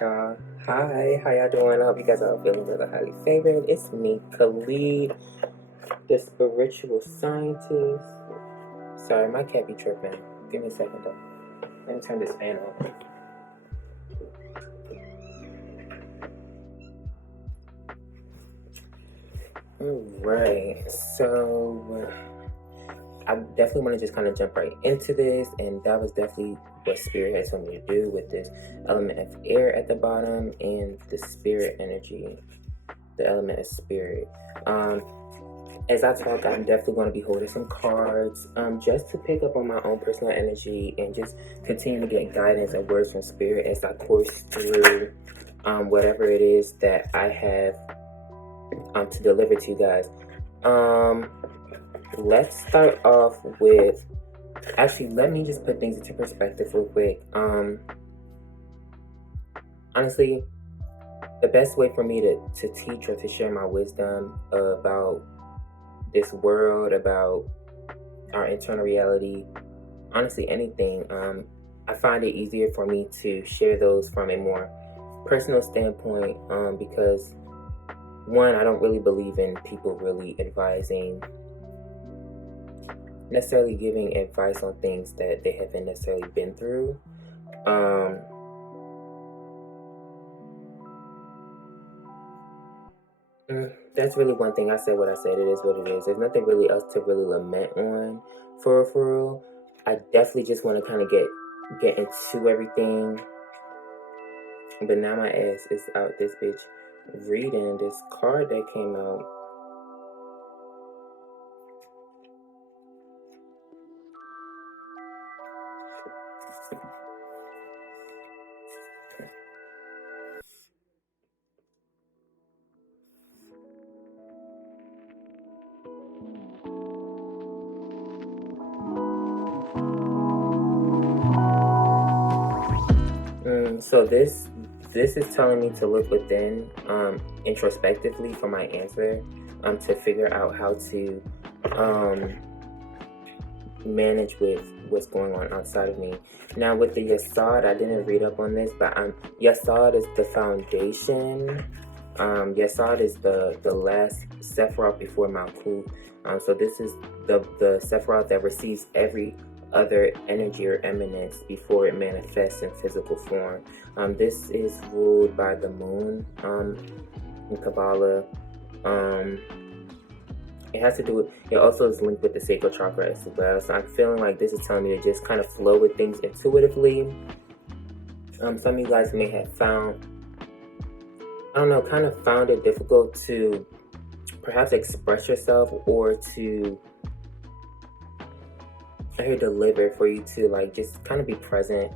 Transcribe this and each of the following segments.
y'all. Hi, how y'all doing? I hope you guys are all feeling really highly favored. It's me, Khalid, the spiritual scientist. Sorry, my cat be tripping. Give me a second though. Let me turn this fan on. Alright, so I definitely want to just kind of jump right into this, and that was definitely what spirit has something to do with this element of air at the bottom and the spirit energy, the element of spirit. As I talk, I'm definitely going to be holding some cards just to pick up on my own personal energy and just continue to get guidance and words from spirit as I course through whatever it is that I have to deliver to you guys. Let's start off with, actually, let me just put things into perspective real quick. Honestly, the best way for me to teach or to share my wisdom about this world, about our internal reality, honestly, anything, I find it easier for me to share those from a more personal standpoint, because one, I don't really believe in people really necessarily giving advice on things that they haven't necessarily been through. That's really one thing. I said what I said. It is what it is. There's nothing really else to really lament on for real. I definitely just want to kind of get into everything. But now my ass is out this bitch reading this card that came out. So this is telling me to look within introspectively for my answer, to figure out how to manage with what's going on outside of me. Now with the Yasad, I didn't read up on this, but Yasad is the foundation. Yasad is the last Sephiroth before Malkuth. So this is the Sephiroth that receives every other energy or eminence before it manifests in physical form. This is ruled by the moon in Kabbalah. It has to do with, it also is linked with the sacral chakra as well. So I'm feeling like this is telling me to just kind of flow with things intuitively. Some of you guys may have found, I don't know, kind of found it difficult to perhaps express yourself or to deliver, for you to like just kind of be present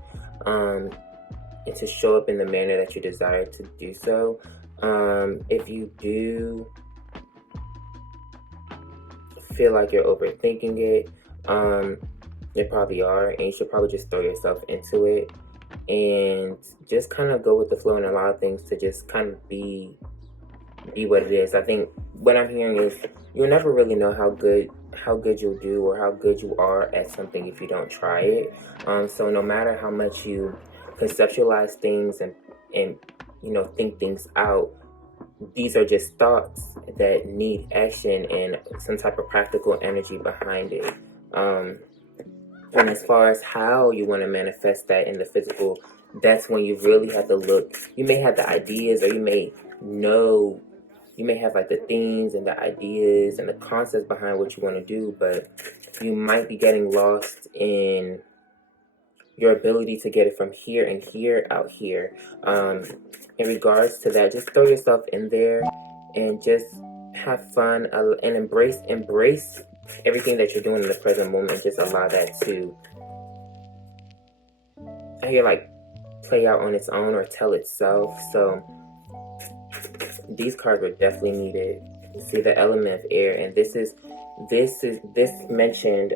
and to show up in the manner that you desire to do so. If you do feel like you're overthinking it, you probably are, and you should probably just throw yourself into it and just kind of go with the flow and allow things to just kind of be what it is. I think what I'm hearing is you'll never really know how good you'll do or how good you are at something if you don't try it. So no matter how much you conceptualize things and think things out, these are just thoughts that need action and some type of practical energy behind it. And as far as how you want to manifest that in the physical, that's when you really have to look. You may have the ideas, or you may have like the themes and the ideas and the concepts behind what you want to do, but you might be getting lost in your ability to get it from here and here out here. In regards to that, just throw yourself in there and just have fun and embrace everything that you're doing in the present moment, and just allow that to, play out on its own or tell itself. So these cards were definitely needed. You see the element of air, and this mentioned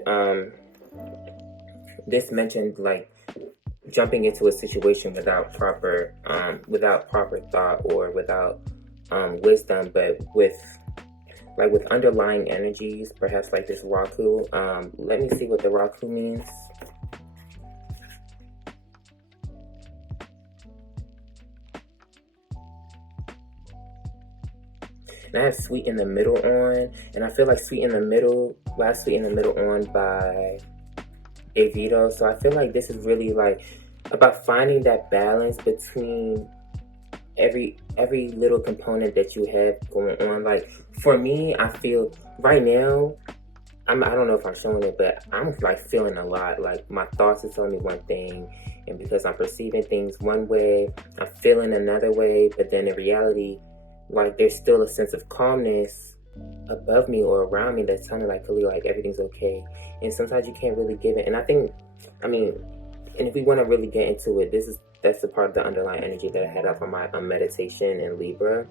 like jumping into a situation without proper thought or without wisdom, but with underlying energies, perhaps like this Raku. Let me see what the Raku means. and I have Sweet in the Middle on, and I feel like Sweet in the Middle, last Sweet in the Middle on by Avito. So I feel like this is really like about finding that balance between every little component that you have going on. Like for me, I feel right now, I don't know if I'm showing it, but I'm like feeling a lot. Like my thoughts are telling me one thing, and because I'm perceiving things one way, I'm feeling another way. But then in reality, like there's still a sense of calmness above me or around me that's telling me like, Khalil, like everything's okay. And sometimes you can't really give it. And I think, I mean, and if we want to really get into it, that's the part of the underlying energy that I had up on my meditation in Libra.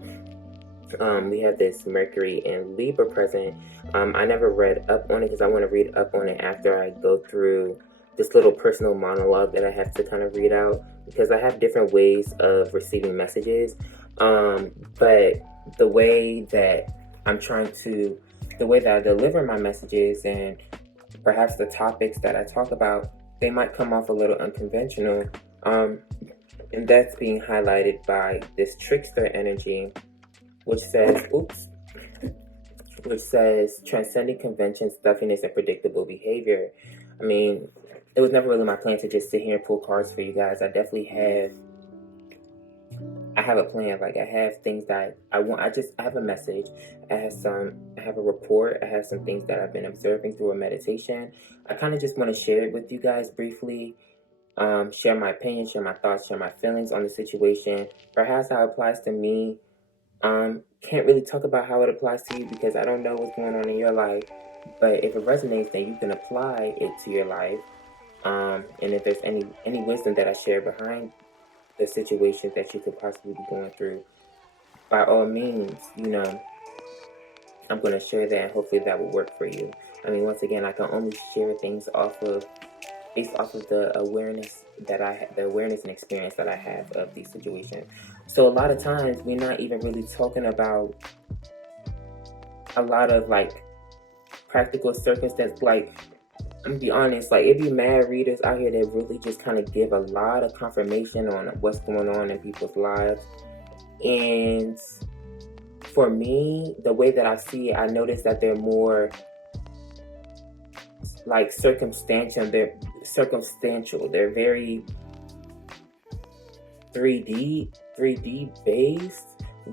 We have this Mercury in Libra present. I never read up on it because I want to read up on it after I go through this little personal monologue that I have to kind of read out, because I have different ways of receiving messages. But the way that the way that I deliver my messages and perhaps the topics that I talk about, they might come off a little unconventional. And that's being highlighted by this trickster energy, which says transcending convention, stuffiness, and predictable behavior. I mean, it was never really my plan to just sit here and pull cards for you guys. I have a plan. Like I have things that I want. I have a message. I have a report. I have some things that I've been observing through a meditation. I kind of just want to share it with you guys briefly. Share my opinion, share my thoughts, share my feelings on the situation. Perhaps how it applies to me. Can't really talk about how it applies to you because I don't know what's going on in your life. But if it resonates, then you can apply it to your life. And if there's any wisdom that I share behind the situations that you could possibly be going through, by all means, I'm going to share that, and hopefully that will work for you. I mean, once again, I can only share things based off of the awareness and experience that I have of these situations. So a lot of times we're not even really talking about a lot of like practical circumstance. Like, I'm gonna be honest, like it'd be mad readers out here that really just kind of give a lot of confirmation on what's going on in people's lives. And for me, the way that I see it, I notice that they're more like circumstantial. They're very 3D based,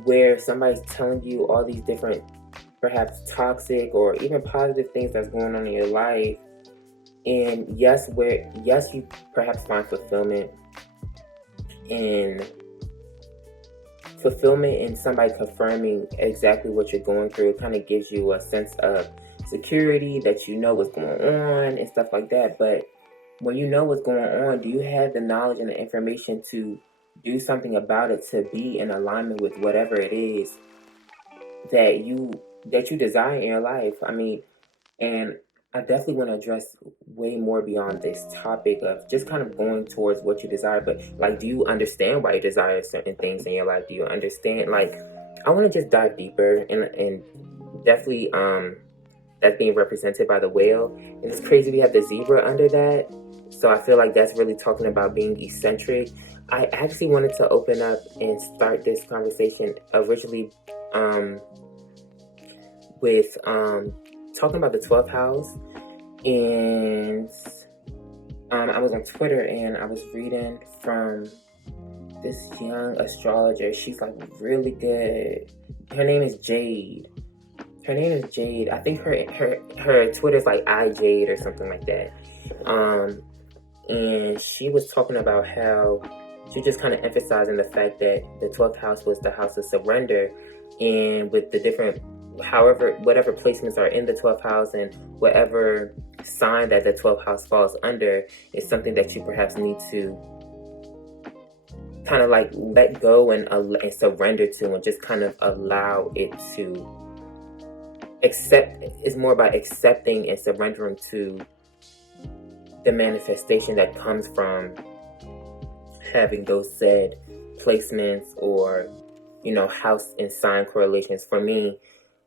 where somebody's telling you all these different, perhaps toxic or even positive things that's going on in your life. And yes, you perhaps find fulfillment in somebody confirming exactly what you're going through. It kind of gives you a sense of security that you know what's going on and stuff like that. But when you know what's going on, do you have the knowledge and the information to do something about it, to be in alignment with whatever it is that you desire in your life? I mean, and I definitely want to address way more beyond this topic of just kind of going towards what you desire. But like, do you understand why you desire certain things in your life? Do you understand? Like, I want to just dive deeper, and definitely that's being represented by the whale. And it's crazy we have the zebra under that. So I feel like that's really talking about being eccentric. I actually wanted to open up and start this conversation originally with talking about the 12th house. And I was on Twitter and I was reading from this young astrologer. She's like really good. Her name is Jade. I think her Twitter's like iJade or something like that. And she was talking about how she just kind of emphasizing the fact that the 12th house was the house of surrender, and with the different, whatever placements are in the 12th house and whatever sign that the 12th house falls under is something that you perhaps need to kind of like let go and surrender to, and just kind of allow it to accept. It's more about accepting and surrendering to the manifestation that comes from having those said placements or, house and sign correlations. For me,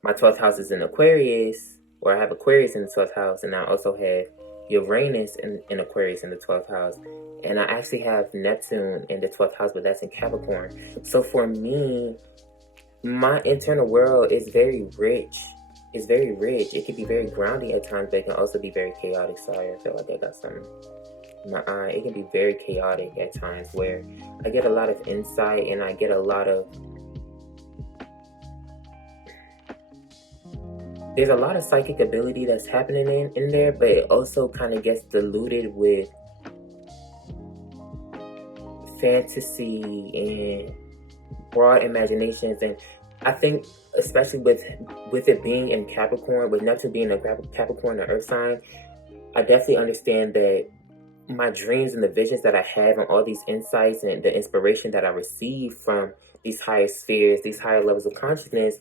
my 12th house is in Aquarius, or I have Aquarius in the 12th house, and I also have Uranus in Aquarius in the 12th house. And I actually have Neptune in the 12th house, but that's in Capricorn. So for me, my internal world is very rich. It's very rich. It can be very grounding at times, but it can also be very chaotic. Sorry, I feel like I got something in my eye. It can be very chaotic at times where I get a lot of insight and I get a lot of... There's a lot of psychic ability that's happening in there, but it also kind of gets diluted with fantasy and broad imaginations. And I think, especially with it being in Capricorn, with Neptune being a Capricorn, the Earth sign, I definitely understand that my dreams and the visions that I have and all these insights and the inspiration that I receive from these higher spheres, these higher levels of consciousness,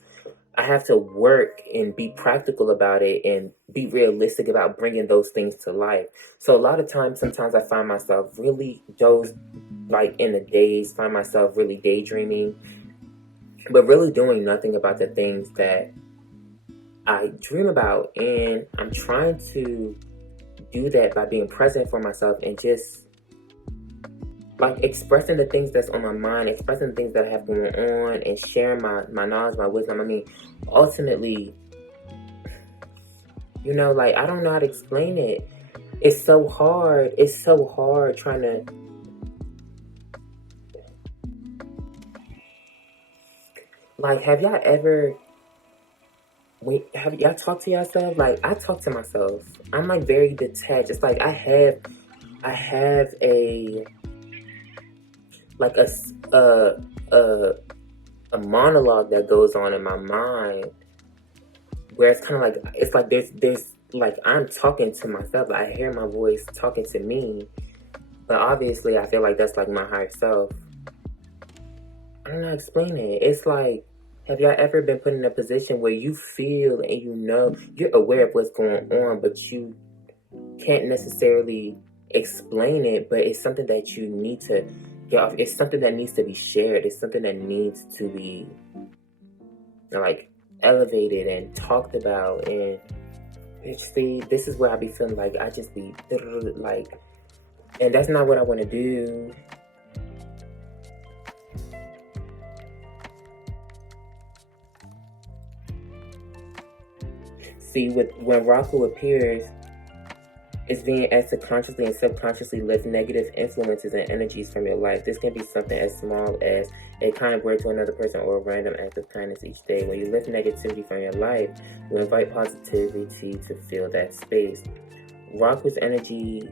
I have to work and be practical about it and be realistic about bringing those things to life. So a lot of times, sometimes I find myself really like in the days, find myself really daydreaming, but really doing nothing about the things that I dream about. And I'm trying to do that by being present for myself and just like expressing the things that's on my mind, expressing the things that I have going on, and sharing my knowledge, my wisdom. I mean, ultimately, like, I don't know how to explain it. It's so hard. It's so hard trying to... Like, have y'all talked to yourself? Like, I talk to myself. I'm like very detached. It's like I have a like a monologue that goes on in my mind where it's kind of like, it's like there's like I'm talking to myself. Like, I hear my voice talking to me, but obviously I feel like that's like my higher self. I don't know how to explain it. It's like, have y'all ever been put in a position where you feel and you're aware of what's going on, but you can't necessarily explain it, but it's something that you need to get off. It's something that needs to be shared. It's something that needs to be like elevated and talked about. And see, this is where I be feeling like I just be like, and that's not what I want to do. See, when Rahu appears, it's being asked to consciously and subconsciously lift negative influences and energies from your life. This can be something as small as a kind word to another person or a random act of kindness each day. When you lift negativity from your life, you invite positivity to fill that space. Rahu's energy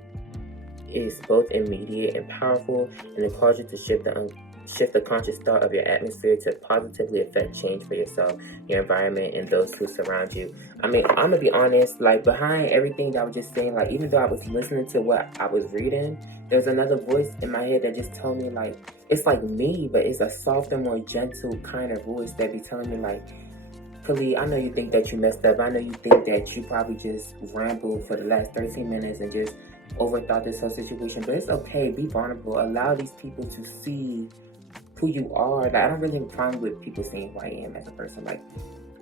is both immediate and powerful, and it causes you to shift the conscious thought of your atmosphere to positively affect change for yourself, your environment, and those who surround you. I mean, I'm gonna be honest, like, behind everything that I was just saying, like, even though I was listening to what I was reading, there's another voice in my head that just told me, like, it's like me, but it's a softer, more gentle, kinder voice that be telling me, like, Khalid, I know you think that you messed up. I know you think that you probably just rambled for the last 13 minutes and just overthought this whole situation, but it's okay. Be vulnerable. Allow these people to see who you are. Like, I don't really have a problem with people seeing who I am as a person. Like,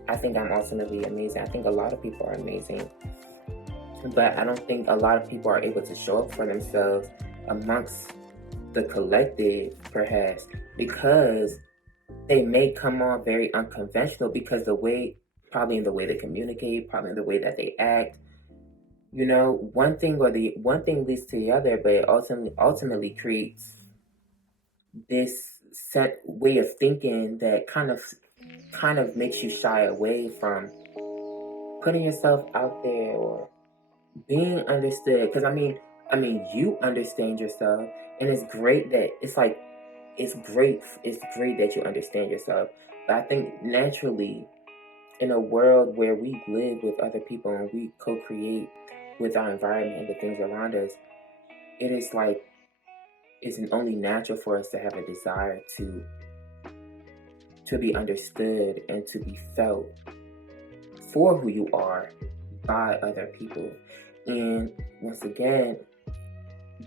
I think I'm ultimately amazing. I think a lot of people are amazing, but I don't think a lot of people are able to show up for themselves amongst the collective, perhaps, because they may come on very unconventional, because probably in the way they communicate, probably in the way that they act. One thing leads to the other, but it ultimately creates this set way of thinking that kind of makes you shy away from putting yourself out there or being understood. Because I mean, you understand yourself, and it's great that it's great that you understand yourself. But I think naturally, in a world where we live with other people and we co-create with our environment and the things around us, it is like, it's only natural for us to have a desire to be understood and to be felt for who you are by other people. And once again,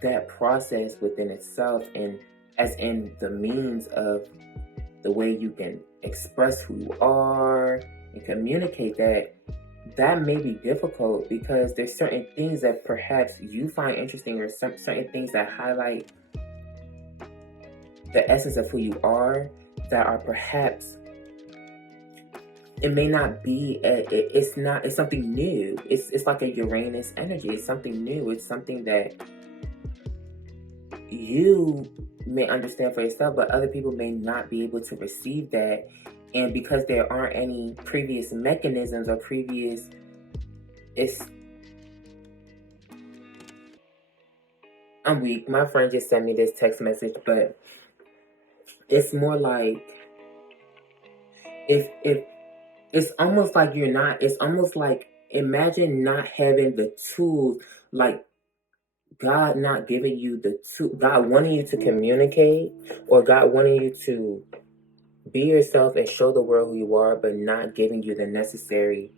that process within itself, and as in the means of the way you can express who you are and communicate that may be difficult, because there's certain things that perhaps you find interesting, or certain things that highlight the essence of who you are, that are perhaps it may not be it's not, it's something new. It's like a Uranus energy. It's something new. It's something that you may understand for yourself, but other people may not be able to receive that. And because there aren't any previous mechanisms or previous, it's, I'm weak. My friend just sent me this text message, but it's more like, if it's almost like you're not, it's almost like, imagine not having the tools, like God not giving you the tool, God wanting you to communicate, or God wanting you to be yourself and show the world who you are, but not giving you the necessary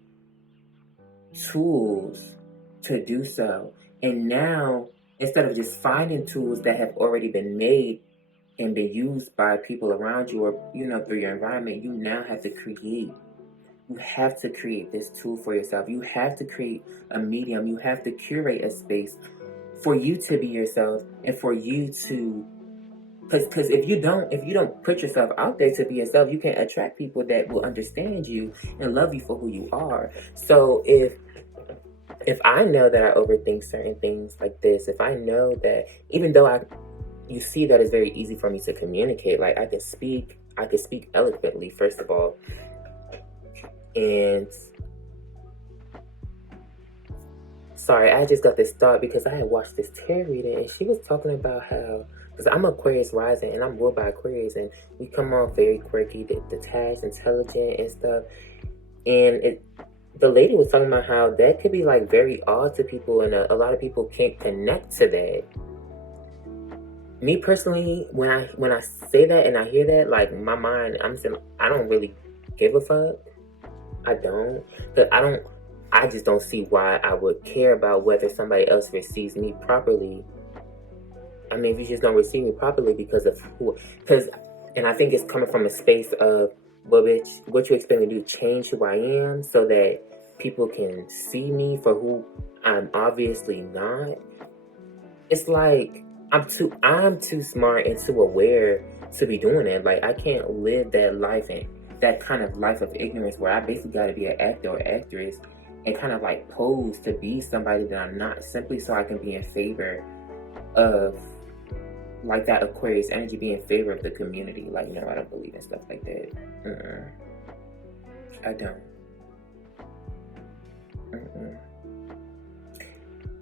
tools to do so. And now, instead of just finding tools that have already been made and been used by people around you, or through your environment, you now have to create. You have to create this tool for yourself. You have to create a medium. You have to curate a space for you to be yourself, and for you to, because if you don't put yourself out there to be yourself, you can't attract people that will understand you and love you for who you are. So if I know that I overthink certain things like this, if I know that, even though you see that it's very easy for me to communicate, like I can speak eloquently, first of all. And sorry, I just got this thought because I had watched this tarot reading, and she was talking about how, because I'm Aquarius rising and I'm ruled by Aquarius, and we come off very quirky, detached, intelligent and stuff. And the lady was talking about how that could be like very odd to people, and a lot of people can't connect to that. Me personally, when I say that and I hear that, like my mind, I'm saying I don't really give a fuck. I don't, but I just don't see why I would care about whether somebody else receives me properly. I mean, if you just don't receive me properly because of and I think it's coming from a space of, well, bitch, what you expect me to do, change who I am so that people can see me for who I'm obviously not. It's like, I'm too smart and too aware to be doing it. Like, I can't live that life, and that kind of life of ignorance where I basically got to be an actor or actress and kind of like pose to be somebody that I'm not, simply so I can be in favor of, like, that Aquarius energy, be in favor of the community. Like, I don't believe in stuff like that. I don't.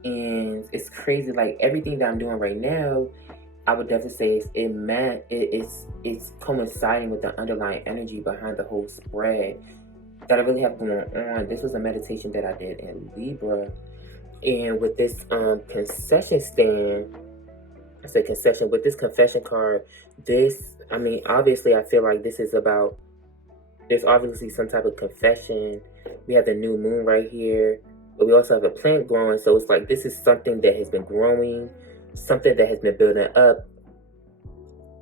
And it's crazy, like, everything that I'm doing right now, I would definitely say it's coinciding with the underlying energy behind the whole spread that I really have going on. This was a meditation that I did in Libra, and with this concession stand, I said concession, with this confession card, I mean, obviously I feel like this is about, there's obviously some type of confession. We have the new moon right here, but we also have a plant growing, so it's like this is something that has been growing, something that has been building up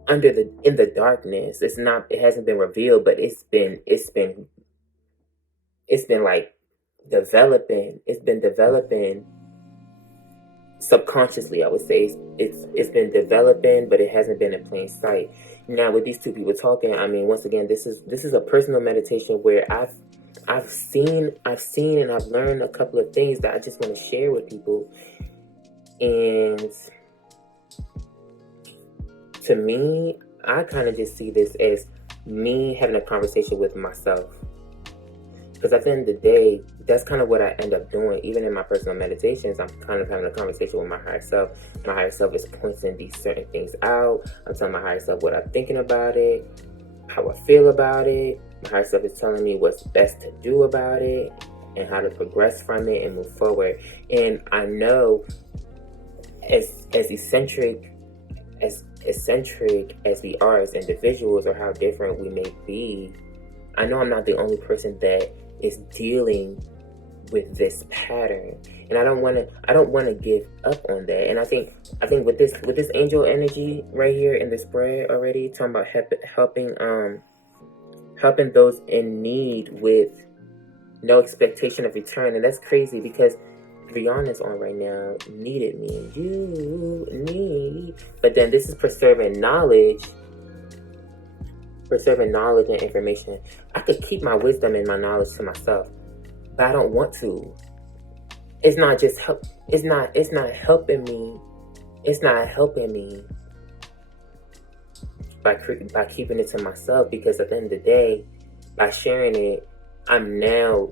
in the darkness. It hasn't been revealed, but it's been like developing. It's been developing subconsciously, I would say. It's been developing, but it hasn't been in plain sight. Now, with these two people talking, I mean, once again, this is a personal meditation where I've seen and I've learned a couple of things that I just want to share with people. And to me, I kind of just see this as me having a conversation with myself. Because at the end of the day, that's kind of what I end up doing. Even in my personal meditations, I'm kind of having a conversation with my higher self. My higher self is pointing these certain things out. I'm telling my higher self what I'm thinking about it, how I feel about it. My higher self is telling me what's best to do about it and how to progress from it and move forward. And I know as eccentric as we are as individuals, or how different we may be, I know I'm not the only person that is dealing with this pattern, and I don't want to give up on that. And I think with this angel energy right here in the spread already, talking about helping those in need with no expectation of return. And that's crazy, because Rihanna's on right now, needed me, you need, but then this is preserving knowledge and information. I could keep my wisdom and my knowledge to myself, but I don't want to. It's not just help. It's not helping me. It's not helping me by keeping it to myself, because at the end of the day, by sharing it, I'm now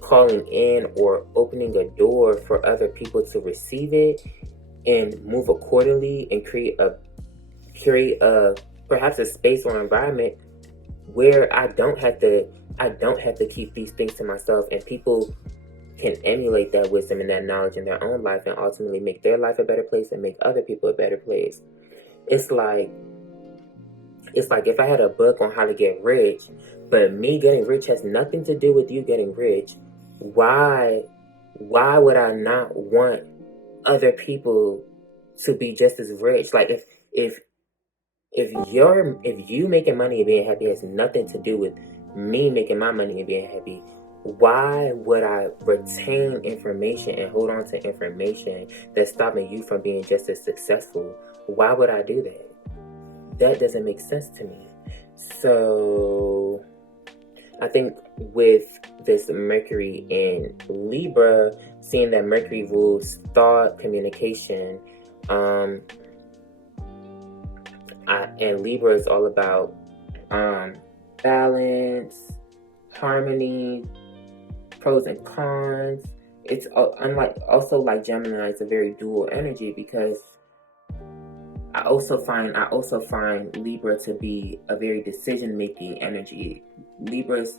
calling in or opening a door for other people to receive it and move accordingly and create a perhaps a space or environment where I don't have to keep these things to myself, and people can emulate that wisdom and that knowledge in their own life and ultimately make their life a better place and make other people a better place. It's like if I had a book on how to get rich, but me getting rich has nothing to do with you getting rich, why would I not want other people to be just as rich? Like if you making money and being happy has nothing to do with me making my money and being happy, why would I retain information and hold on to information that's stopping you from being just as successful? Why would I do that? That doesn't make sense to me. So I think with this Mercury in Libra, seeing that Mercury rules thought, communication, and Libra is all about balance, harmony, pros and cons. It's unlike also like Gemini, it's a very dual energy, because I also find Libra to be a very decision-making energy. Libras,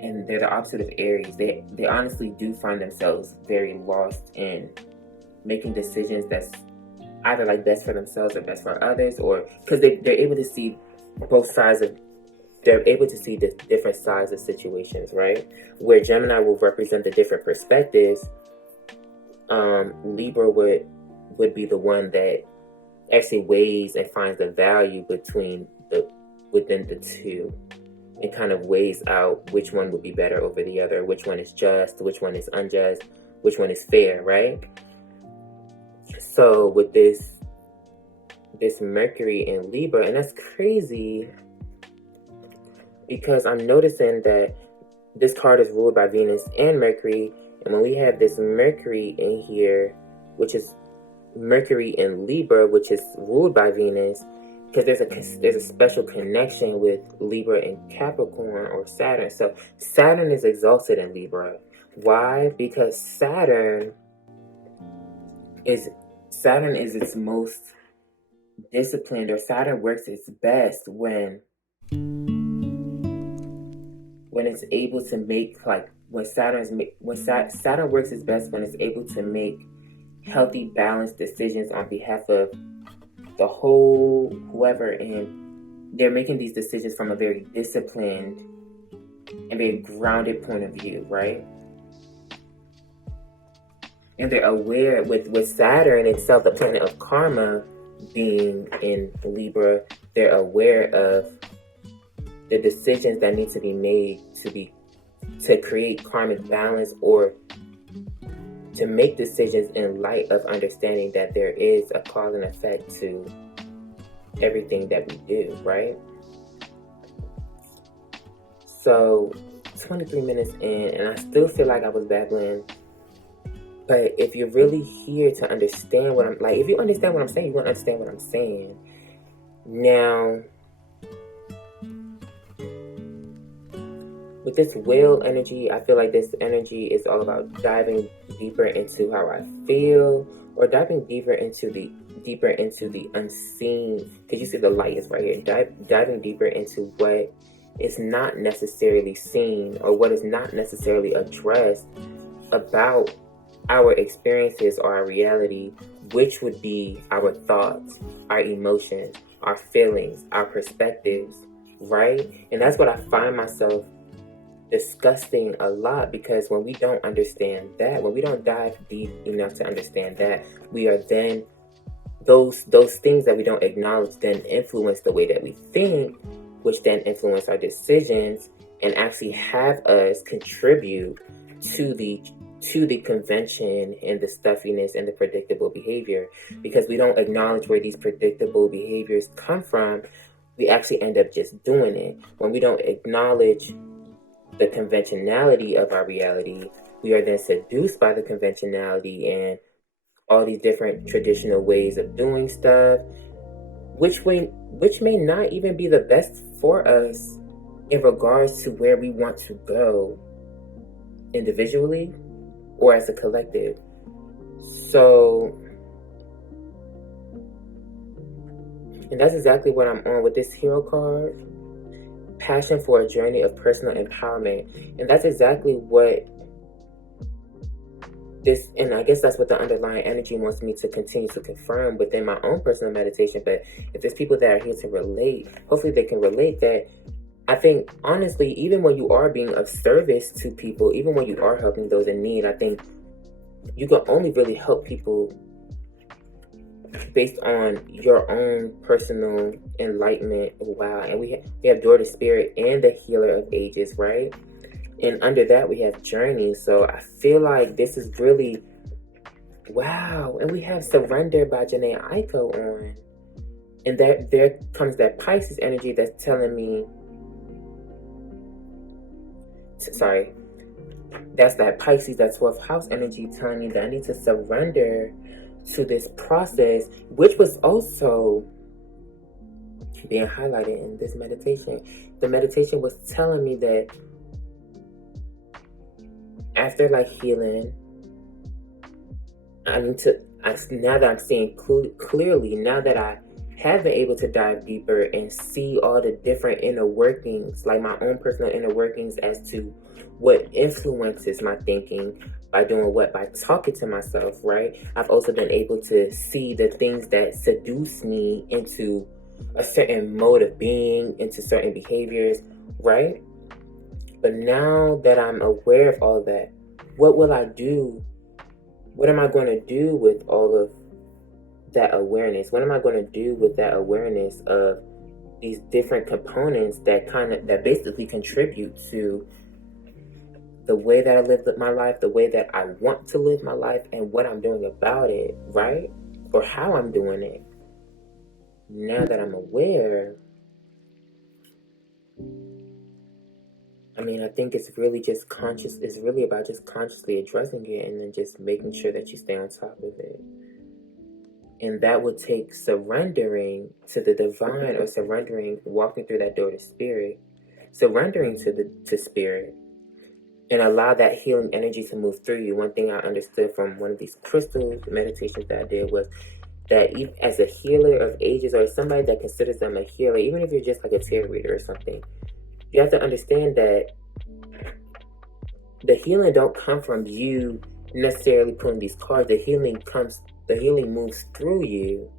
and they're the opposite of Aries. They honestly do find themselves very lost in making decisions that's either like best for themselves or best for others, or because they're able to see both sides of. They're able to see the different sides of situations, right? Where Gemini will represent the different perspectives, Libra would be the one that actually weighs and finds the value within the two, and kind of weighs out which one would be better over the other, which one is just, which one is unjust, which one is fair, right? So with this Mercury in Libra, and that's crazy, because I'm noticing that this card is ruled by Venus and Mercury, and when we have this Mercury in here, which is Mercury in Libra, which is ruled by Venus, because there's a special connection with Libra and Capricorn or Saturn. So Saturn is exalted in Libra. Why? Because Saturn is its most disciplined, or Saturn works its best when it's able to make, like, Saturn works its best when it's able to make healthy, balanced decisions on behalf of the whole whoever, and they're making these decisions from a very disciplined and very grounded point of view, right? And they're aware with Saturn itself, the planet of karma, being in Libra, they're aware of the decisions that need to be made to create karmic balance, or to make decisions in light of understanding that there is a cause and effect to everything that we do, right? So 23 minutes in, and I still feel like I was babbling. But if you're really here to understand what I'm like, if you understand what I'm saying, you won't understand what I'm saying. Now, with this whale energy, I feel like this energy is all about diving deeper into how I feel, or diving deeper into the unseen. Because you see the light is right here. Diving deeper into what is not necessarily seen, or what is not necessarily addressed about our experiences or our reality, which would be our thoughts, our emotions, our feelings, our perspectives, right? And that's what I find myself disgusting a lot, because when we don't understand that, when we don't dive deep enough to understand that, we are then those things that we don't acknowledge then influence the way that we think, which then influence our decisions and actually have us contribute to the convention and the stuffiness and the predictable behavior. Because we don't acknowledge where these predictable behaviors come from, we actually end up just doing it. When we don't acknowledge the conventionality of our reality, we are then seduced by the conventionality and all these different traditional ways of doing stuff, which may not even be the best for us in regards to where we want to go individually or as a collective. So, and that's exactly what I'm on with this hero card. Passion for a journey of personal empowerment. And that's exactly what this, and I guess that's what the underlying energy wants me to continue to confirm within my own personal meditation. But if there's people that are here to relate, hopefully they can relate that. I think, honestly, even when you are being of service to people, even when you are helping those in need, I think you can only really help people based on your own personal enlightenment. Wow. And we have Door to Spirit and the Healer of Ages, right? And under that, we have Journey. So I feel like this is really, wow. And we have Surrender by Janae Aiko on. And that there comes that Pisces energy that's telling me, sorry, that's that Pisces, that 12th house energy telling me that I need to surrender to this process, which was also being highlighted in this meditation. The meditation was telling me that after like healing, I need to, now that I'm seeing clearly, now that I have been able to dive deeper and see all the different inner workings, like my own personal inner workings as to what influences my thinking by doing what? By talking to myself, right? I've also been able to see the things that seduce me into a certain mode of being, into certain behaviors, right? But now that I'm aware of all of that, what will I do? What am I going to do with all of that awareness? What am I going to do with that awareness of these different components that basically contribute to the way that I live my life, the way that I want to live my life, and what I'm doing about it, right? Or how I'm doing it. Now that I'm aware, I mean, I think it's really just conscious. It's really about just consciously addressing it and then just making sure that you stay on top of it. And that would take surrendering to the divine, or surrendering, walking through that door to spirit, surrendering to spirit, and allow that healing energy to move through you. One thing I understood from one of these crystal meditations that I did was that as a healer of ages, or somebody that considers them a healer, even if you're just like a tarot reader or something, you have to understand that the healing don't come from you necessarily pulling these cards. The healing moves through you,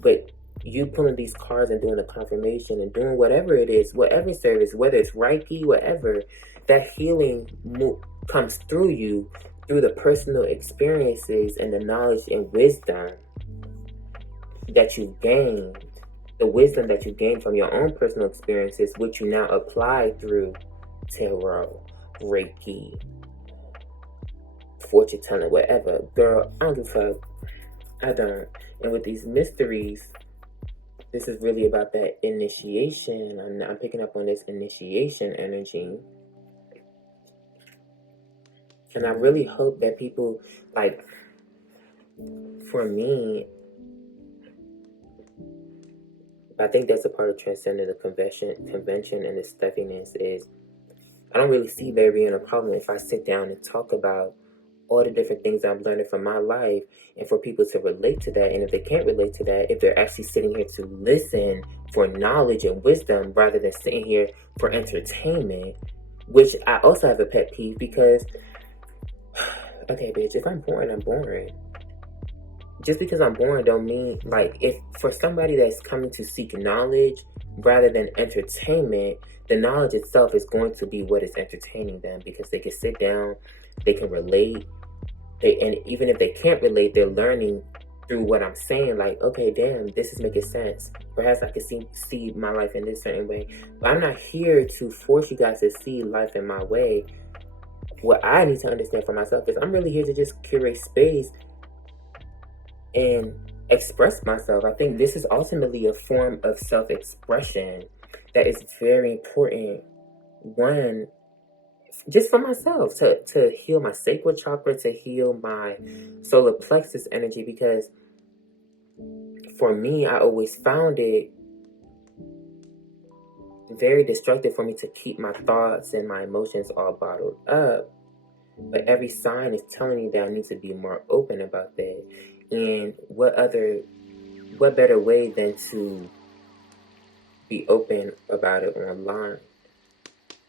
but you pulling these cards and doing a confirmation and doing whatever it is, whatever service, whether it's Reiki, whatever, that healing comes through you, through the personal experiences and the knowledge and wisdom that you've gained, the wisdom that you gained from your own personal experiences, which you now apply through tarot, Reiki, fortune telling, whatever. Girl, I don't give a fuck. I don't. And with these mysteries, this is really about that initiation. I'm picking up on this initiation energy. And I really hope that people, like, for me, I think that's a part of transcending the convention and the stuffiness is, I don't really see there being a problem if I sit down and talk about all the different things I'm learning from my life, and for people to relate to that. And if they can't relate to that, if they're actually sitting here to listen for knowledge and wisdom rather than sitting here for entertainment, which I also have a pet peeve because, okay, bitch, if I'm boring, I'm boring. Just because I'm boring don't mean, like, if for somebody that's coming to seek knowledge rather than entertainment, the knowledge itself is going to be what is entertaining them, because they can sit down, they can relate, and even if they can't relate, they're learning through what I'm saying. Like, okay, damn, this is making sense. Perhaps I could see my life in this certain way. But I'm not here to force you guys to see life in my way. What I need to understand for myself is I'm really here to just curate space and express myself. I think this is ultimately a form of self-expression that is very important. One, just for myself, to heal my sacral chakra, to heal my solar plexus energy, because for me, I always found it very destructive for me to keep my thoughts and my emotions all bottled up. But every sign is telling me that I need to be more open about that. And what better way than to be open about it online?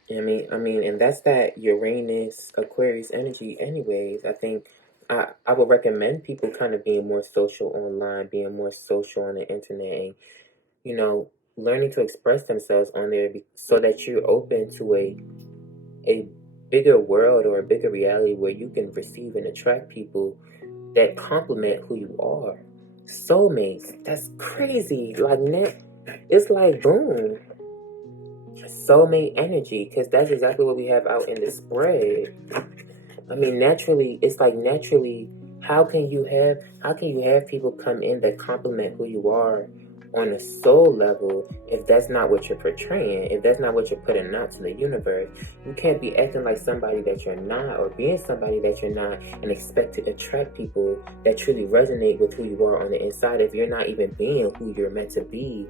And that's that Uranus Aquarius energy anyways. I think I would recommend people kind of being more social online, being more social on the internet, and, learning to express themselves on there so that you're open to a bigger world or a bigger reality where you can receive and attract people that complement who you are. Soulmates, that's crazy. Like, it's like, boom. Soulmate energy, because that's exactly what we have out in the spread. Naturally, it's like naturally, how can you have people come in that complement who you are on a soul level if that's not what you're portraying, if that's not what you're putting out to the universe? You can't be acting like somebody that you're not, or being somebody that you're not, and expect to attract people that truly resonate with who you are on the inside if you're not even being who you're meant to be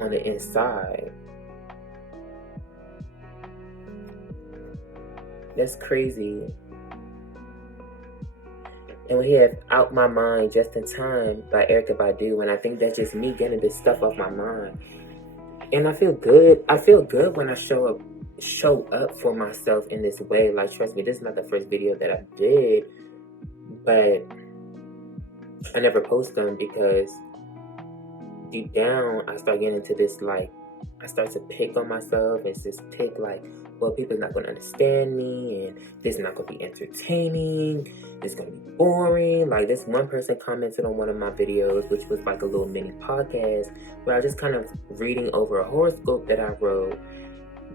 on the inside. That's crazy. And we have Out My Mind Just in Time by Erykah Badu, and I think that's just me getting this stuff off my mind. And I feel good. I feel good when I show up for myself in this way. Like, trust me, this is not the first video that I did, but I never post them because deep down I start getting into this, like, I start to pick on myself and just pick, like, well, people's not going to understand me, and this is not going to be entertaining, it's going to be boring. Like, this one person commented on one of my videos, which was like a little mini podcast, where I was just kind of reading over a horoscope that I wrote.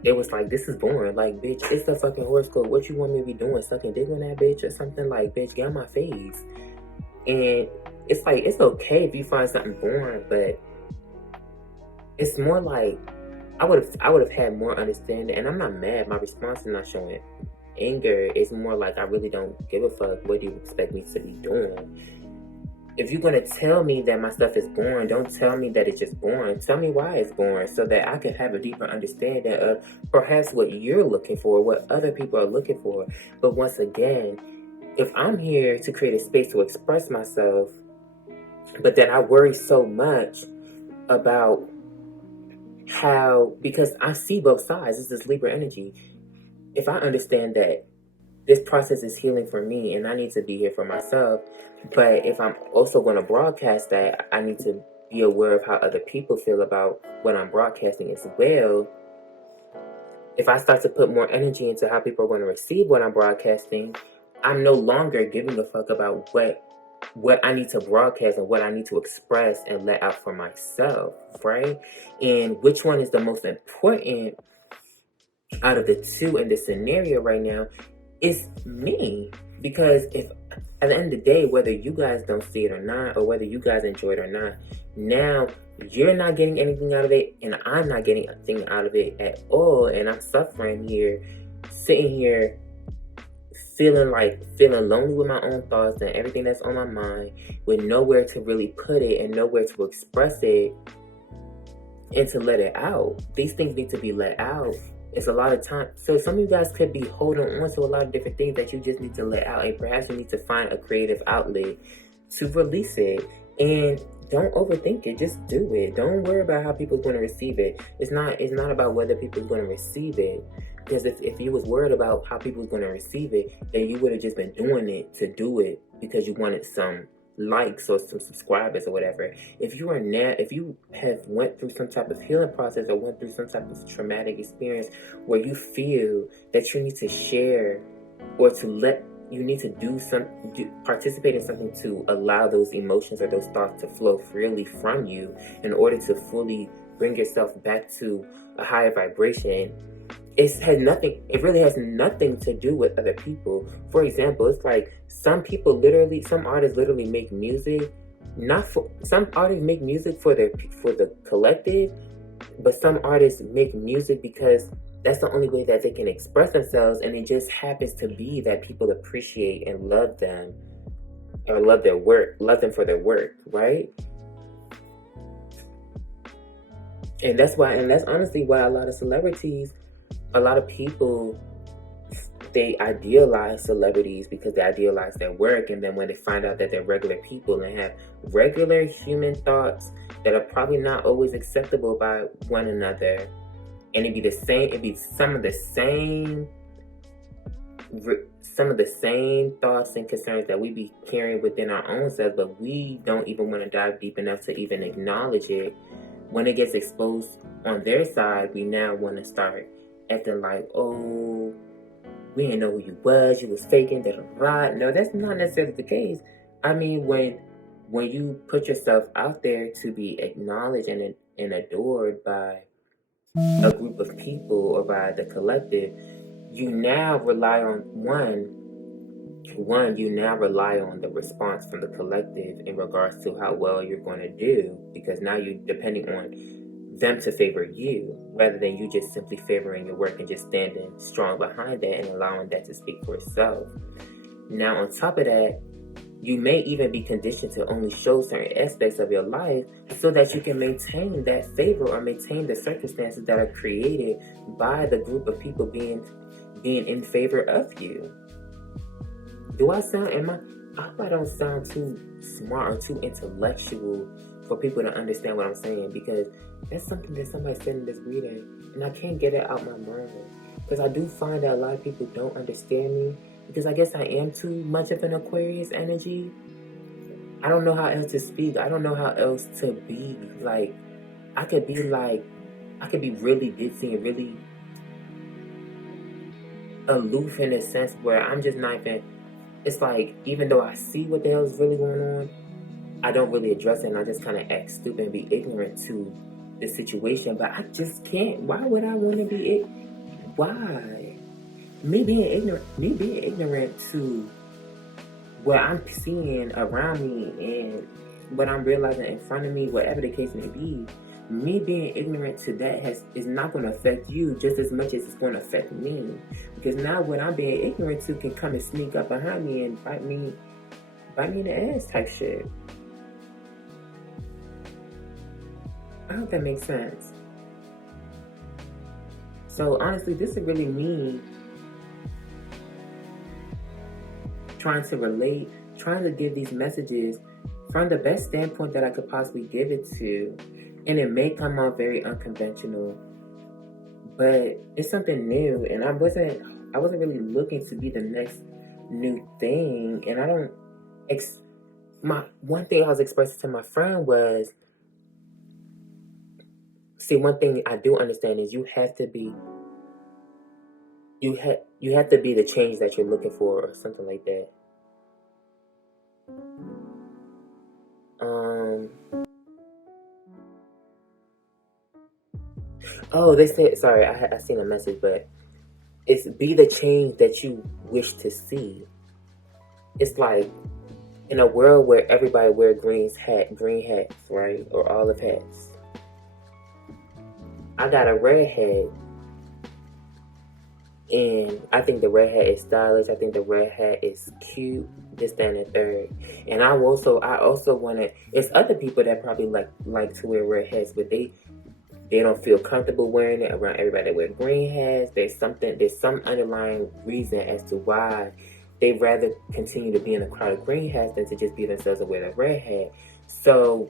It was like, this is boring. Like, bitch, it's the fucking horoscope. What you want me to be doing? Sucking dick on that bitch or something? Like, bitch, get on my face. And it's like, it's okay if you find something boring, but it's more like, I would have had more understanding, and I'm not mad. My response is not showing anger. It's more like, I really don't give a fuck. What do you expect me to be doing? If you're gonna tell me that my stuff is boring, don't tell me that it's just boring. Tell me why it's boring, so that I can have a deeper understanding of perhaps what you're looking for, what other people are looking for. But once again, if I'm here to create a space to express myself, but then I worry so much about because I see both sides. This is Libra energy. If I understand that this process is healing for me and I need to be here for myself, but if I'm also going to broadcast that, I need to be aware of how other people feel about what I'm broadcasting as well. If I start to put more energy into how people are going to receive what I'm broadcasting, I'm no longer giving a fuck about what I need to broadcast and what I need to express and let out for myself, right? And which one is the most important out of the two in this scenario right now is me. Because if at the end of the day, whether you guys don't see it or not, or whether you guys enjoy it or not, now you're not getting anything out of it and I'm not getting anything out of it at all, and I'm suffering here, sitting here feeling lonely with my own thoughts and everything that's on my mind, with nowhere to really put it and nowhere to express it and to let it out. These things need to be let out. It's a lot of time. So some of you guys could be holding on to a lot of different things that you just need to let out, and perhaps you need to find a creative outlet to release it. And don't overthink it. Just do it. Don't worry about how people's going to receive it. It's not about whether people's going to receive it. Because if you was worried about how people was going to receive it, then you would have just been doing it to do it because you wanted some likes or some subscribers or whatever. If you have went through some type of healing process or went through some type of traumatic experience where you feel that you need to share or you need to participate in something to allow those emotions or those thoughts to flow freely from you in order to fully bring yourself back to a higher vibration, it really has nothing to do with other people. For example, it's like some artists literally make music Not for some artists make music for the collective, but some artists make music because that's the only way that they can express themselves, and it just happens to be that people appreciate and love them, or love their work, love them for their work, right? And that's honestly why a lot of celebrities, a lot of people, they idealize celebrities because they idealize their work, and then when they find out that they're regular people and have regular human thoughts that are probably not always acceptable by one another, and it'd be some of the same thoughts and concerns that we be carrying within our own selves, but we don't even want to dive deep enough to even acknowledge it. When it gets exposed on their side, we now want to start acting like, oh, we didn't know who you was faking, da da da. No, that's not necessarily the case. I mean, when you put yourself out there to be acknowledged and adored by a group of people or by the collective, you now rely on you now rely on the response from the collective in regards to how well you're going to do, because now you're depending on them to favor you rather than you just simply favoring your work and just standing strong behind that and allowing that to speak for itself. Now, on top of that, you may even be conditioned to only show certain aspects of your life so that you can maintain that favor or maintain the circumstances that are created by the group of people being in favor of you. I hope I don't sound too smart or too intellectual for people to understand what I'm saying, because that's something that somebody said in this reading, and I can't get it out my mind. Because I do find that a lot of people don't understand me, because I guess I am too much of an Aquarius energy. I don't know how else to speak. I don't know how else to be. Like, I could be really ditzy and really aloof in a sense where I'm just not even, it's like, even though I see what the hell is really going on, I don't really address it, and I just kind of act stupid and be ignorant to the situation. But I just can't. Why would I want to be why? Me being ignorant to what I'm seeing around me and what I'm realizing in front of me, whatever the case may be, me being ignorant to that is not going to affect you just as much as it's going to affect me. Because now what I'm being ignorant to can come and sneak up behind me and bite me in the ass type shit. I hope that makes sense. So honestly, this is really me trying to relate, trying to give these messages from the best standpoint that I could possibly give it to. And it may come out very unconventional, but it's something new, and I wasn't really looking to be the next new thing. And I don't one thing I was expressing to my friend was, see, one thing I do understand is you have to be the change that you're looking for, or something like that. Oh, they said, sorry, I seen a message, but it's be the change that you wish to see. It's like, in a world where everybody wear green hats, right? Or olive hats. I got a red hat, and I think the red hat is stylish. I think the red hat is cute. This, that, and the third. And I also want to. It's other people that probably like to wear red hats, but they don't feel comfortable wearing it around everybody that wear green hats. There's some underlying reason as to why they'd rather continue to be in a crowd of green hats than to just be themselves and wear a red hat. So,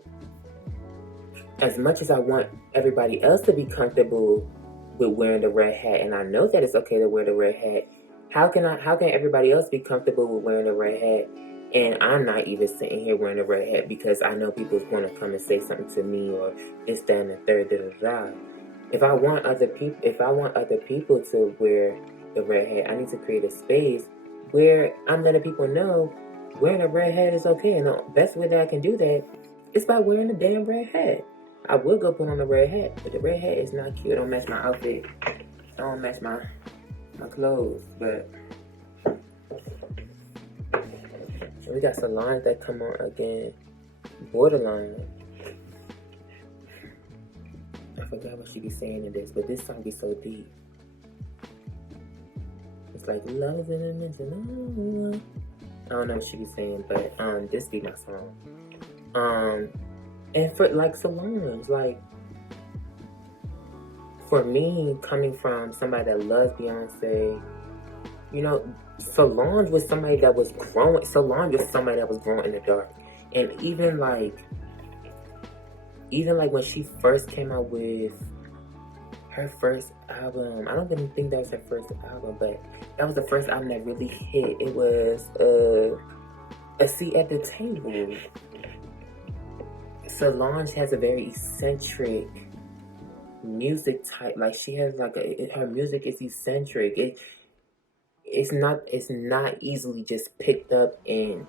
as much as I want everybody else to be comfortable with wearing the red hat, and I know that it's okay to wear the red hat, how can everybody else be comfortable with wearing a red hat, and I'm not even sitting here wearing a red hat because I know people's going to come and say something to me, or this, that, and the third, da da da. If I want other people to wear the red hat, I need to create a space where I'm letting people know wearing a red hat is okay, and the best way that I can do that is by wearing a damn red hat. I would go put on a red hat, but the red hat is not cute. It don't match my outfit. It don't match my clothes. But we got some lines that come on again. borderline. I forgot what she be saying in this, but this song be so deep. It's like love is an dimension. I don't know what she be saying, but this be my song. And for like Solange, like for me, coming from somebody that loves Beyonce, you know, Solange was somebody that was growing. Solange was somebody that was growing in the dark, and even like when she first came out with her first album, I don't even think that was her first album, but that was the first album that really hit. It was A Seat at the Table. Solange has a very eccentric music type. Like she has like her music is eccentric. It's not easily just picked up and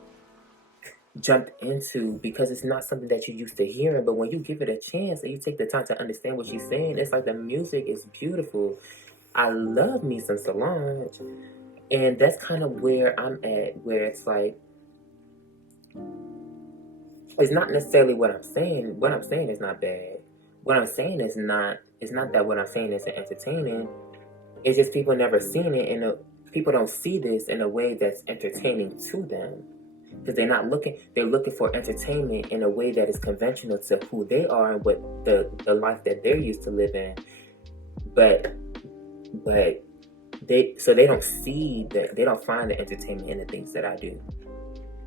jumped into, because it's not something that you're used to hearing. But when you give it a chance and you take the time to understand what she's saying, it's like the music is beautiful. I love me some Solange, and that's kind of where I'm at, where it's like, it's not necessarily what I'm saying. What I'm saying is not bad. What I'm saying is not, it's not that what I'm saying isn't entertaining. It's just people never seen it, and people don't see this in a way that's entertaining to them. Because they're looking for entertainment in a way that is conventional to who they are and what the life that they're used to living. But they don't see that, they don't find the entertainment in the things that I do.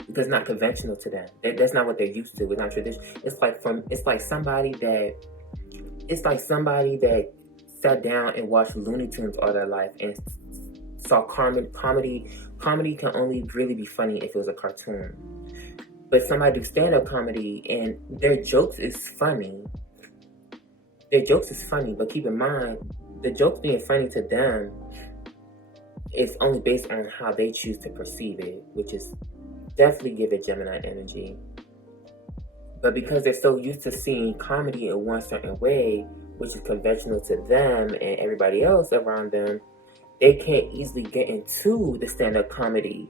Because it's not conventional to them. That's not what they're used to. It's not traditional. It's like somebody that sat down and watched Looney Tunes all their life and saw comedy. Comedy can only really be funny if it was a cartoon. But somebody do stand-up comedy and their jokes is funny. But keep in mind, the jokes being funny to them is only based on how they choose to perceive it, which is definitely give it Gemini energy. But because they're so used to seeing comedy in one certain way, which is conventional to them and everybody else around them, they can't easily get into the stand-up comedy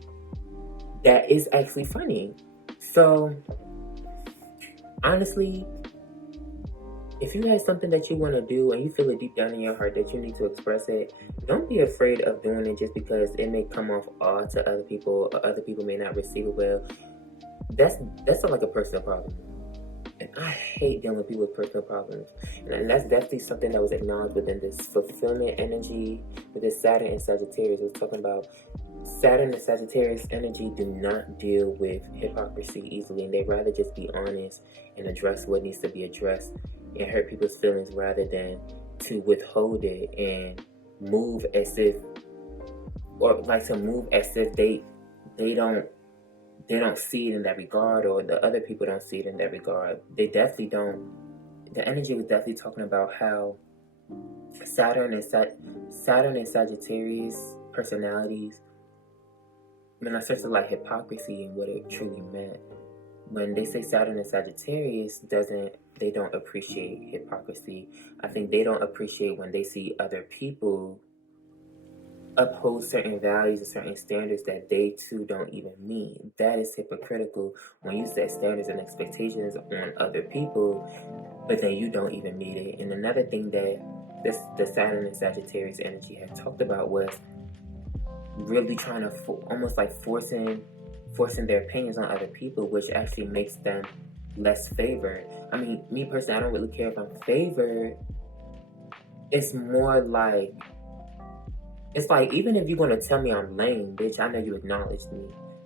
that is actually funny. So, honestly, if you have something that you want to do and you feel it deep down in your heart that you need to express it, don't be afraid of doing it just because it may come off odd to other people, or other people may not receive it well. That's not like a personal problem. And I hate dealing with people with personal problems. And that's definitely something that was acknowledged within this fulfillment energy with this Saturn and Sagittarius. It was talking about Saturn and Sagittarius energy do not deal with hypocrisy easily, and they rather just be honest and address what needs to be addressed and hurt people's feelings rather than to withhold it and move as if they don't see it in that regard, or the other people don't see it in that regard. They definitely don't. The energy was definitely talking about how Saturn and Sagittarius personalities, when I searched like hypocrisy and what it truly meant, when they say Saturn and Sagittarius they don't appreciate hypocrisy. I think they don't appreciate when they see other people uphold certain values and certain standards that they too don't even meet. That is hypocritical when you set standards and expectations on other people, but then you don't even meet it. And another thing that the Saturn and Sagittarius energy had talked about was really trying to almost like forcing their opinions on other people, which actually makes them less favored. I mean, me personally, I don't really care if I'm favored. It's more like, it's like, even if you're going to tell me I'm lame, bitch, I know you acknowledged me.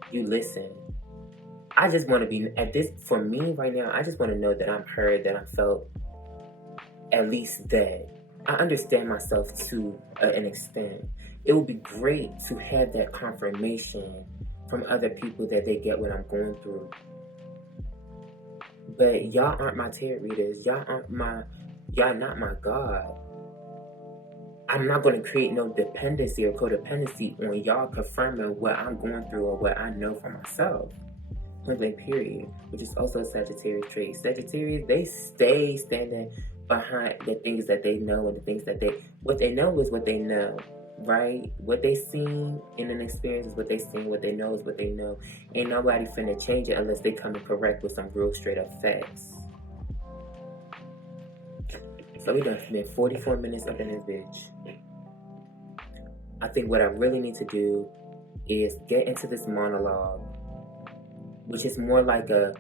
You listen. I just want to be, for me right now, I just want to know that I'm heard, that I'm felt, at least that. I understand myself to an extent. It would be great to have that confirmation from other people that they get what I'm going through. But y'all aren't my tarot readers. Y'all not my God. I'm not going to create no dependency or codependency on y'all confirming what I'm going through or what I know for myself. Point blank period. Which is also a Sagittarius trait. Sagittarius, they stay standing behind the things that they know, and the things that what they know is what they know. right? What they seen in an experience is what they seen, what they know is what they know. Ain't nobody finna change it unless they come and correct with some real straight up facts. So we done spent 44 minutes up in this bitch. I think what I really need to do is get into this monologue, which is more like I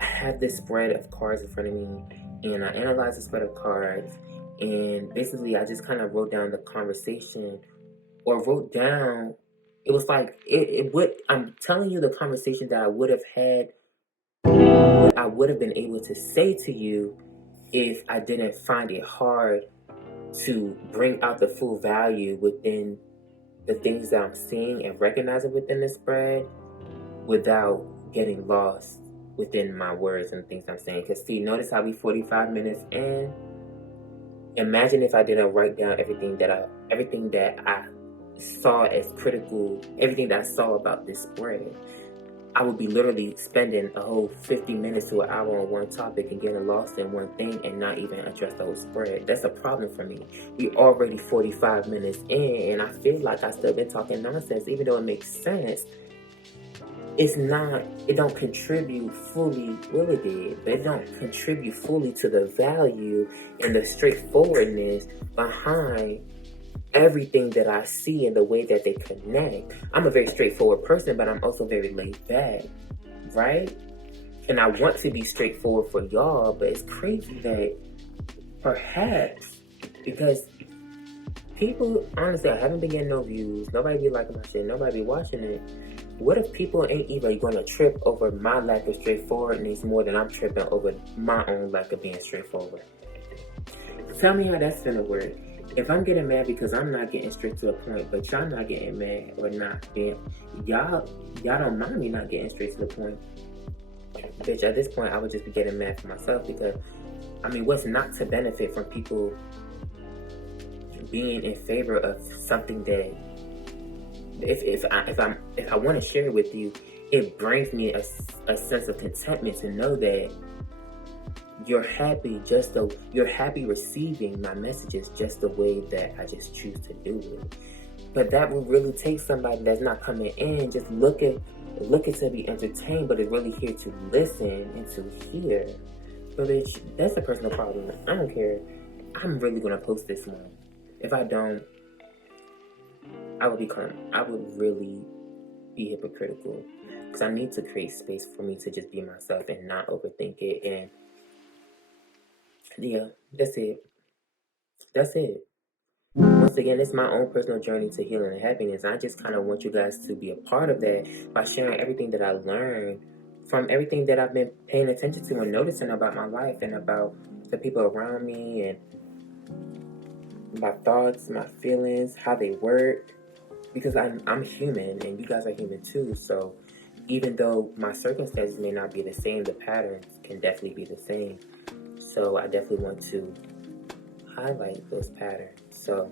have this spread of cards in front of me, and I analyze the spread of cards, and basically I just kind of wrote down the conversation, or wrote down, it was like, I'm telling you the conversation that I would have had, what I would have been able to say to you if I didn't find it hard to bring out the full value within the things that I'm seeing and recognizing within the spread without getting lost within my words and things I'm saying. Because see, notice how we 45 minutes in. Imagine if I didn't write down everything that I saw as critical, everything that I saw about this spread. I would be literally spending a whole 50 minutes to an hour on one topic and getting lost in one thing and not even address the whole spread. That's a problem for me. We already 45 minutes in, and I feel like I still been talking nonsense, even though it makes sense. It don't contribute fully, well it did, but it don't contribute fully to the value and the straightforwardness behind everything that I see and the way that they connect. I'm a very straightforward person, but I'm also very laid back, right? And I want to be straightforward for y'all, but it's crazy that perhaps, because people, honestly, I haven't been getting no views, nobody be liking my shit, nobody be watching it. What if people ain't even gonna trip over my lack of straightforwardness more than I'm tripping over my own lack of being straightforward? Tell me how that's gonna work. If I'm getting mad because I'm not getting straight to the point, but y'all not getting mad or not being, y'all don't mind me not getting straight to the point. Bitch, at this point, I would just be getting mad for myself because, I mean, what's not to benefit from people being in favor of something that, if I want to share it with you, it brings me a sense of contentment to know that you're happy receiving my messages just the way that I just choose to do it. But that will really take somebody that's not coming in, just looking to be entertained, but is really here to listen and to hear. So bitch, that's a personal problem. I don't care. I'm really gonna post this one. If I don't, I would really be hypocritical, because I need to create space for me to just be myself and not overthink it. And yeah, that's it. Once again, it's my own personal journey to healing and happiness. I just kind of want you guys to be a part of that by sharing everything that I learned from everything that I've been paying attention to and noticing about my life and about the people around me, and my thoughts, my feelings, how they work. Because I'm human and you guys are human too. So even though my circumstances may not be the same, the patterns can definitely be the same. So I definitely want to highlight those patterns. So